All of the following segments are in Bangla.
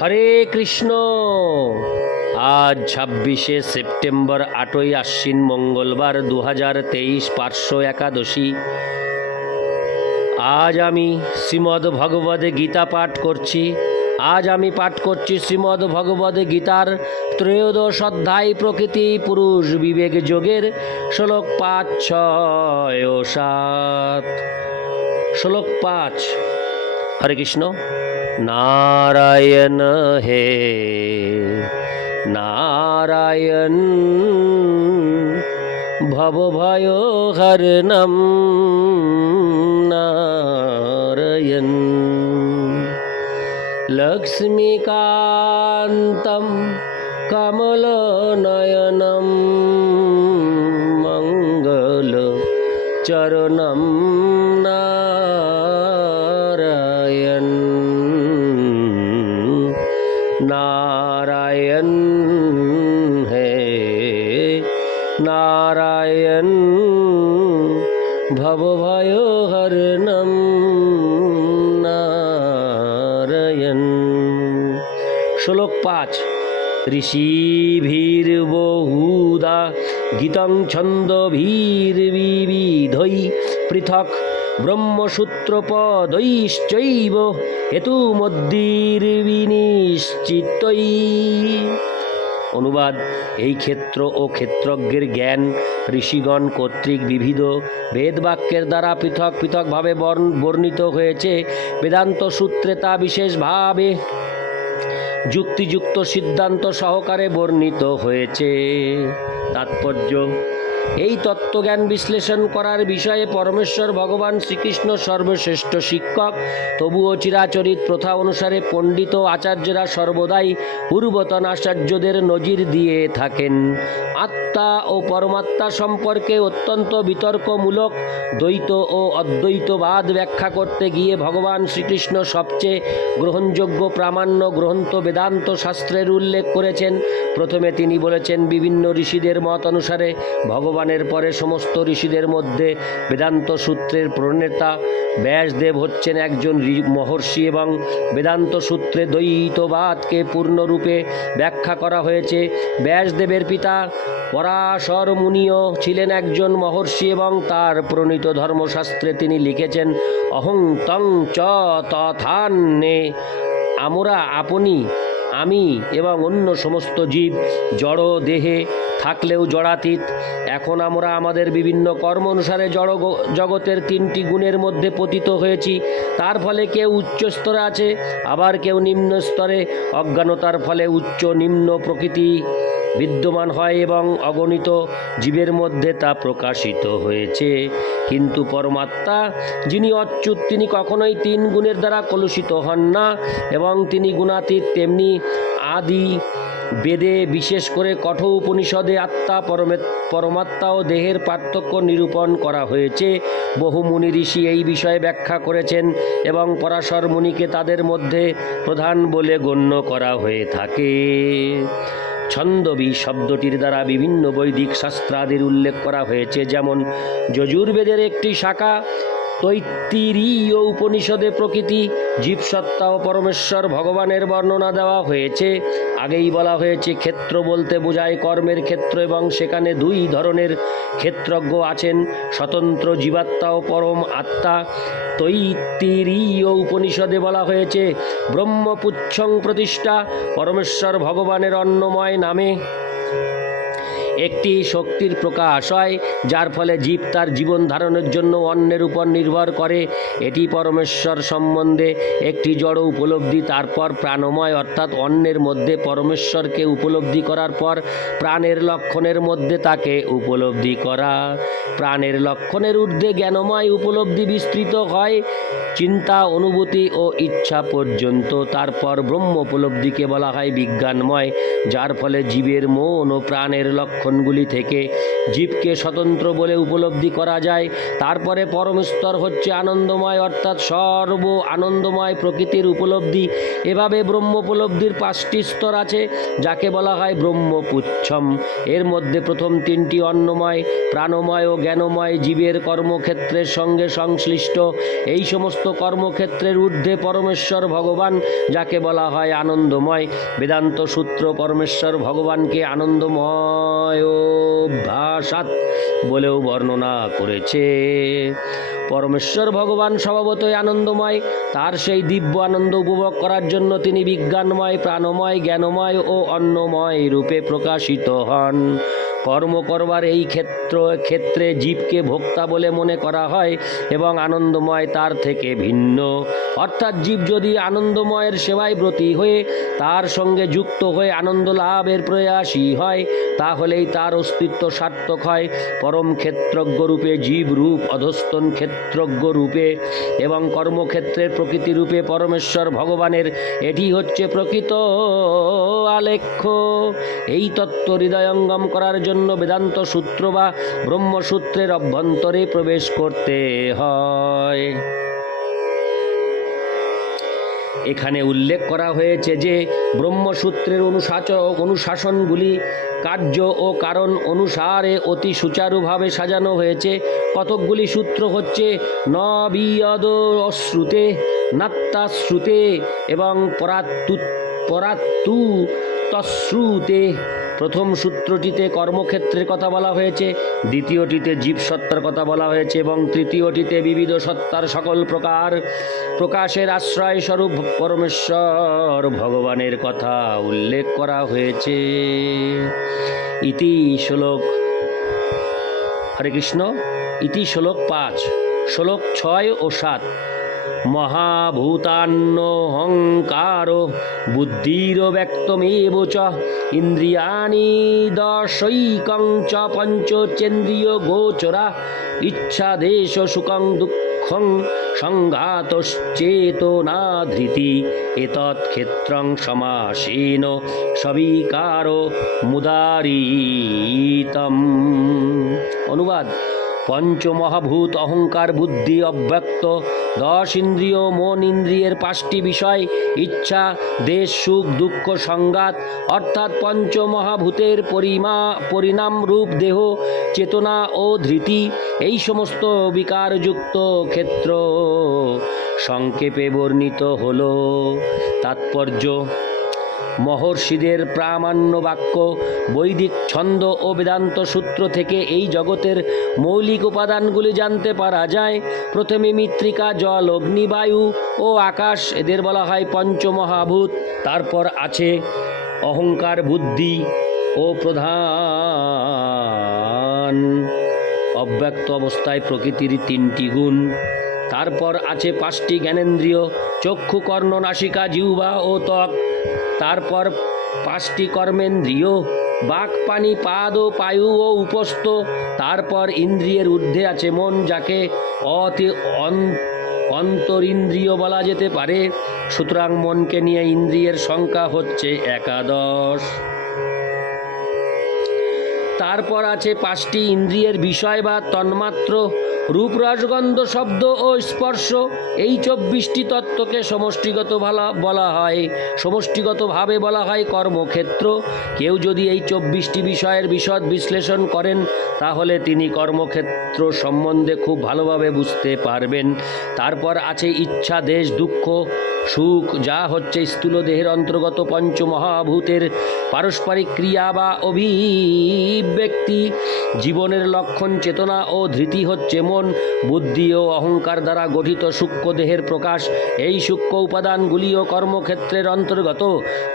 হরে কৃষ্ণ। আজ ২৬শে সেপ্টেম্বর, ৮ই আশ্বিন, মঙ্গলবার, ২০২৩, পার্শ্ব একাদশী। আজ আমি শ্রীমদ্ ভগবদ গীতা পাঠ করছি। আজ আমি পাঠ করছি শ্রীমদ্ ভগবদ গীতার ত্রয়োদশ অধ্যায় প্রকৃতি পুরুষ বিবেক যোগের শ্লোক ৫, ৬ ও ৭। শ্লোক ৫। হরে কৃষ্ণ। नारायण हे नारायण भवभय हरणं नारायण लक्ष्मीकान्तं कमलनयनं मंगलचरणं नारायण नारायण है नारायण भवभय हरणं नारायण। श्लोक ৫। ऋषिभिर्बहुधा गीतं छन्दोभिर्विविधैः पृथक् ব্রহ্মসূত্রপदैশ্চৈব হেতুমদ্বির্বিনিশ্চিতৈ। অনুবাদ: এই ক্ষেত্র ও ক্ষেত্রজ্ঞের জ্ঞান ঋষিগণ কর্তৃক বিবিধ বেদবাক্যের দ্বারা পৃথক পৃথকভাবে বর্ণিত হয়েছে। বেদান্ত সূত্রে তা বিশেষভাবে যুক্তিযুক্ত সিদ্ধান্ত সহকারে বর্ণিত হয়েছে। তাৎপর্য: এই তত্ত্বজ্ঞান বিশ্লেষণ করার বিষয়ে পরমেশ্বর ভগবান শ্রীকৃষ্ণ সর্বশ্রেষ্ঠ শিক্ষক। তবুও চিরাচরিত প্রথা অনুসারে পণ্ডিত ও আচার্যরা সর্বদাই পূর্বতন আচার্যদের নজির দিয়ে থাকেন। আত্মা ও পরমাত্মা সম্পর্কে অত্যন্ত বিতর্কমূলক দ্বৈত ও অদ্বৈতবাদ ব্যাখ্যা করতে গিয়ে ভগবান শ্রীকৃষ্ণ সবচেয়ে গ্রহণযোগ্য প্রামাণ্য গ্রন্থ বেদান্ত শাস্ত্রের উল্লেখ করেছেন। প্রথমে তিনি বলেছেন, বিভিন্ন ঋষিদের মত অনুসারে ভগবানের পরে সমস্ত ঋষিদের মধ্যে বেদান্ত সূত্রের প্রণেতা ব্যাসদেব হচ্ছেন একজন মহর্ষি এবং বেদান্ত সূত্রে দ্বৈতবাদকে পূর্ণরূপে ব্যাখ্যা করা হয়েছে। ব্যাসদেবের পিতা পরাশর মুনিও ছিলেন একজন মহর্ষি এবং তার প্রণীত ধর্মশাস্ত্রে তিনি লিখেছেন, অহং তং চ তথান্যে, আমরা, আপনি, আমি এবং অন্য সমস্ত জীব জড় দেহে থাকলেও জড়াতীত। এখন আমরা আমাদের বিভিন্ন কর্ম অনুসারে জড় জগতের ৩টি গুণের মধ্যে পতিত হয়েছি। তার ফলে কেউ উচ্চ স্তরে আছে, আবার কেউ নিম্ন স্তরে। অজ্ঞানতার ফলে উচ্চ নিম্ন প্রকৃতি বিদ্যমান হয় এবং অগণিত জীবের মধ্যে তা প্রকাশিত হয়েছে। কিন্তু পরমাত্মা যিনি অচ্যুত, তিনি কখনোই ৩ গুণের দ্বারা কলুষিত হন না এবং তিনি গুণাতীত। তেমনি আদি বেদে, বিশেষ করে কঠোর উপনিষদে আত্মা পরমাত্মা ও দেহের পার্থক্য নিরূপণ করা হয়েছে। বহু মুনি ঋষি এই বিষয়ে ব্যাখ্যা করেছেন এবং পরাশর মুনিকে তাদের মধ্যে প্রধান বলে গণ্য করা হয়ে থাকে। ছন্দবি শব্দটির দ্বারা বিভিন্ন বৈদিক শাস্ত্রাদির উল্লেখ করা হয়েছে, যেমন যজুর্বেদের একটি শাখা তৈত্তিরীয় উপনিষদে প্রকৃতি, জীবসত্তা ও পরমেশ্বর ভগবানের বর্ণনা দেওয়া হয়েছে। আগেই বলা হয়েছে, ক্ষেত্র বলতে বোঝায় কর্মের ক্ষেত্র এবং সেখানে 2 ধরনের ক্ষেত্রজ্ঞ আছেন, স্বতন্ত্র জীবাত্মা ও পরম আত্মা। তৈত্তিরীয় উপনিষদে বলা হয়েছে, ব্রহ্মপুচ্ছং প্রতিষ্ঠা, পরমেশ্বর ভগবানের অন্নময় নামে একটি শক্তির প্রকাশ হয়, যার ফলে জীব তার জীবন ধারণের জন্য অন্যের উপর নির্ভর করে। এটি পরমেশ্বর সম্বন্ধে একটি জড় উপলব্ধি। তারপর প্রাণময় অর্থাৎ অন্যের মধ্যে পরমেশ্বরকে উপলব্ধি করার পর প্রাণের লক্ষণের মধ্যে তাকে উপলব্ধি করা। প্রাণের লক্ষণের ঊর্ধ্বে জ্ঞানময় উপলব্ধি বিস্তৃত হয় চিন্তা, অনুভূতি ও ইচ্ছা পর্যন্ত। তারপর ব্রহ্ম উপলব্ধিকে বলা হয় বিজ্ঞানময়, যার ফলে জীবের মন ও প্রাণের লক্ষণ লক্ষণগুলি থেকে জীবকে স্বতন্ত্র বলে উপলব্ধি করা যায়। তারপরে পরম স্তর হচ্ছে আনন্দময়, অর্থাৎ সর্ব আনন্দময় প্রকৃতির উপলব্ধি। এভাবে ব্রহ্ম উপলব্ধির 5টি স্তর আছে, যাকে বলা হয় ব্রহ্মপুচ্ছম। এর মধ্যে প্রথম 3টি অন্নময়, প্রাণময় ও জ্ঞানময় জীবের কর্মক্ষেত্রের সঙ্গে সংশ্লিষ্ট। এই সমস্ত কর্মক্ষেত্রের ঊর্ধ্বে পরমেশ্বর ভগবান, যাকে বলা হয় আনন্দময়। বেদান্ত সূত্র পরমেশ্বর ভগবানকে আনন্দময় ভাষাৎ বলেও বর্ণনা করেছে। পরমেশ্বর ভগবান স্বভাবতই আনন্দময়। তার সেই দিব্য আনন্দ উপভোগ করার জন্য তিনি বিজ্ঞানময়, প্রাণময়, জ্ঞানময় ও অন্নময় রূপে প্রকাশিত হন। কর্ম করবার এই ক্ষেত্রে জীবকে ভোক্তা বলে মনে করা হয় এবং আনন্দময় তার থেকে ভিন্ন। অর্থাৎ জীব যদি আনন্দময়ের সেবায় ব্রতী হয়ে তার সঙ্গে যুক্ত হয়ে আনন্দ লাভের প্রয়াসী হয়, তাহলেই তার অস্তিত্ব সার্থক হয়। পরম ক্ষেত্রজ্ঞ রূপে জীব রূপ, অধস্তন ক্ষেত্রজ্ঞ রূপে এবং কর্মক্ষেত্রের প্রকৃতি রূপে পরমেশ্বর ভগবানের এটি হচ্ছে প্রকৃত আলেখ্য। এই তত্ত্ব হৃদয়ঙ্গম করার জন্য বেদান্ত সূত্র বা ব্রহ্মসূত্রের অভ্যন্তরে প্রবেশ করতে হয়। এখানে উল্লেখ করা হয়েছে যে ব্রহ্মসূত্রের অনুশাসনগুলি কার্য ও কারণ অনুসারে অতি সুচারুভাবে সাজানো হয়েছে। কতকগুলি সূত্র হচ্ছে নবিয়দ অশ্রুতে, নাত্তাশ্রুতে এবং পরাত্তু তশ্রুতে। প্রথম সূত্রটিতে কর্মক্ষেত্রের কথা বলা হয়েছে, দ্বিতীয়টিতে জীবসত্তার কথা বলা হয়েছে এবং তৃতীয়টিতে বিবিধ সত্তার সকল প্রকার প্রকাশের আশ্রয় স্বরূপ পরমেশ্বর ভগবানের কথা উল্লেখ করা হয়েছে। ইতি শ্লোক, হরে কৃষ্ণ। ইতি শ্লোক 5, শ্লোক 6 ও 7। মহাভূতান্নহংকার বুদ্ধির ব্যক্তমেব চ ইন্দ্রিয়াণি দশৈকং চ পঞ্চচেন্দ্রিয় গোচরা ইচ্ছা দেশ সুখং দুঃখং সংঘাতশ্চেতনা ধৃতি এতৎ ক্ষেত্রং সমাসেন সবিকার মুদারিতম। অনুবাদ: পঞ্চমহাভূত অহংকার, বুদ্ধি, অব্যক্ত, 10 ইন্দ্রিয়, মন, ইন্দ্রিয়ের 5টি বিষয়, ইচ্ছা, দেশ, সুখ, দুঃখ, সংঘাত, অর্থাৎ পঞ্চমহাভূতের পরিণাম রূপ দেহ, চেতনা ও ধৃতি, এই সমস্ত বিকারযুক্ত ক্ষেত্র সংক্ষেপে বর্ণিত হল। তাৎপর্য: মহর্ষিদের প্রামাণ্য বাক্য, বৈদিক ছন্দ ও বেদান্ত সূত্র থেকে এই জগতের মৌলিক উপাদানগুলি জানতে পারা যায়। প্রথমে মৃত্তিকা, জল, অগ্নি, বায়ু ও আকাশ, এদের বলা হয় পঞ্চমহাভূত। তারপর আছে অহংকার, বুদ্ধি ও প্রধান অব্যক্ত অবস্থায় প্রকৃতির 3টি গুণ। তারপর আছে 5টি জ্ঞানেন্দ্রিয়, চক্ষু, কর্ণ, নাসিকা, জিহ্বা ও ত্বক। তারপর 5টি কর্মেন্দ্রিয়, বাক, পানি, পাদ ও পায়ু ও উপস্থ। তারপর ইন্দ্রিয়ের ঊর্ধ্বে আছে মন, যাকে অন্তরিন্দ্রিয় বলা যেতে পারে। সুতরাং মনকে নিয়ে ইন্দ্রিয়ের সংখ্যা হচ্ছে 11। তারপর আছে 5টি ইন্দ্রিয়ের বিষয় বা তন্মাত্র, রূপ, রসগন্ধ, শব্দ ও স্পর্শ। এই 24টি তত্ত্বকে সমষ্টিগতভাবে বলা হয় কর্মক্ষেত্র। কেউ যদি এই 24টি বিষয়ের বিশদ বিশ্লেষণ করেন, তাহলে তিনি কর্মক্ষেত্র সম্বন্ধে খুব ভালোভাবে বুঝতে পারবেন। তারপর আছে ইচ্ছা, দেশ, দুঃখ, সুখ, যা হচ্ছে স্থূল দেহের অন্তর্গত পঞ্চমহাভূতের পারস্পরিক ক্রিয়া বা অভিব্যক্তি। জীবনের লক্ষণ, চেতনা ও ধৃতি হচ্ছে মন, বুদ্ধি ও অহংকার দ্বারা গঠিত সূক্ষ্ম দেহের প্রকাশ। এই সূক্ষ্ম উপাদানগুলিও কর্মক্ষেত্রের অন্তর্গত।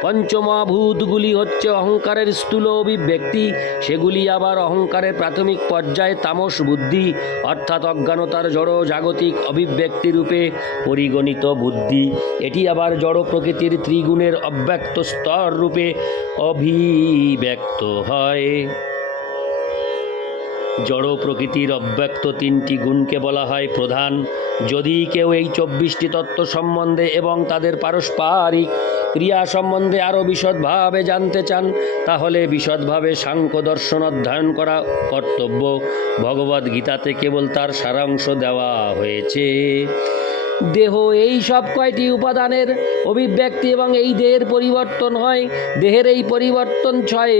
পঞ্চমহাভূতগুলি হচ্ছে অহংকারের স্থূল অভিব্যক্তি। সেগুলি আবার অহংকারের প্রাথমিক পর্যায়ে তামস বুদ্ধি, অর্থাৎ অজ্ঞানতার জড় জাগতিক অভিব্যক্তি রূপে পরিগণিত বুদ্ধি। এটি আবার জড় প্রকৃতির ত্রিগুণের অব্যক্ত স্তর রূপে অভিব্যক্ত হয়। জড় প্রকৃতির অব্যক্ত 3টি গুণকে বলা হয় প্রধান। যদি কেউ এই 24টি তত্ত্ব সম্বন্ধে এবং তাদের পারস্পরিক ক্রিয়া সম্বন্ধে আরও বিশদভাবে জানতে চান তাহলে বিশদভাবে সাংখ্য দর্শন অধ্যয়ন করা কর্তব্য। ভগবদ্গীতাতে কেবল তার সারাংশ দেওয়া হয়েছে। দেহ এই সব কয়টি উপাদানের অভিব্যক্তি এবং এই দেহের পরিবর্তন হয়। দেহের এই পরিবর্তন 6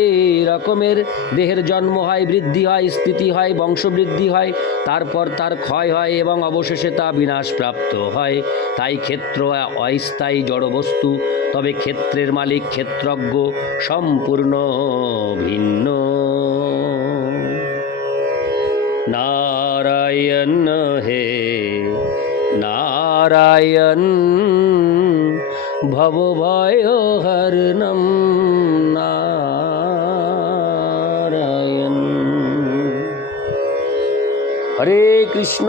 রকমের। দেহের জন্ম হয়, বৃদ্ধি হয়, স্থিতি হয়, বংশবৃদ্ধি হয়, তারপর তার ক্ষয় হয় এবং অবশেষে তা বিনাশপ্রাপ্ত হয়। তাই ক্ষেত্র অস্থায়ী জড়বস্তু, তবে ক্ষেত্রের মালিক ক্ষেত্রজ্ঞ সম্পূর্ণ ভিন্ন। নারায়ণ হে নারায়ণ ভবভয়হরণম নারায়ণ। হরে কৃষ্ণ।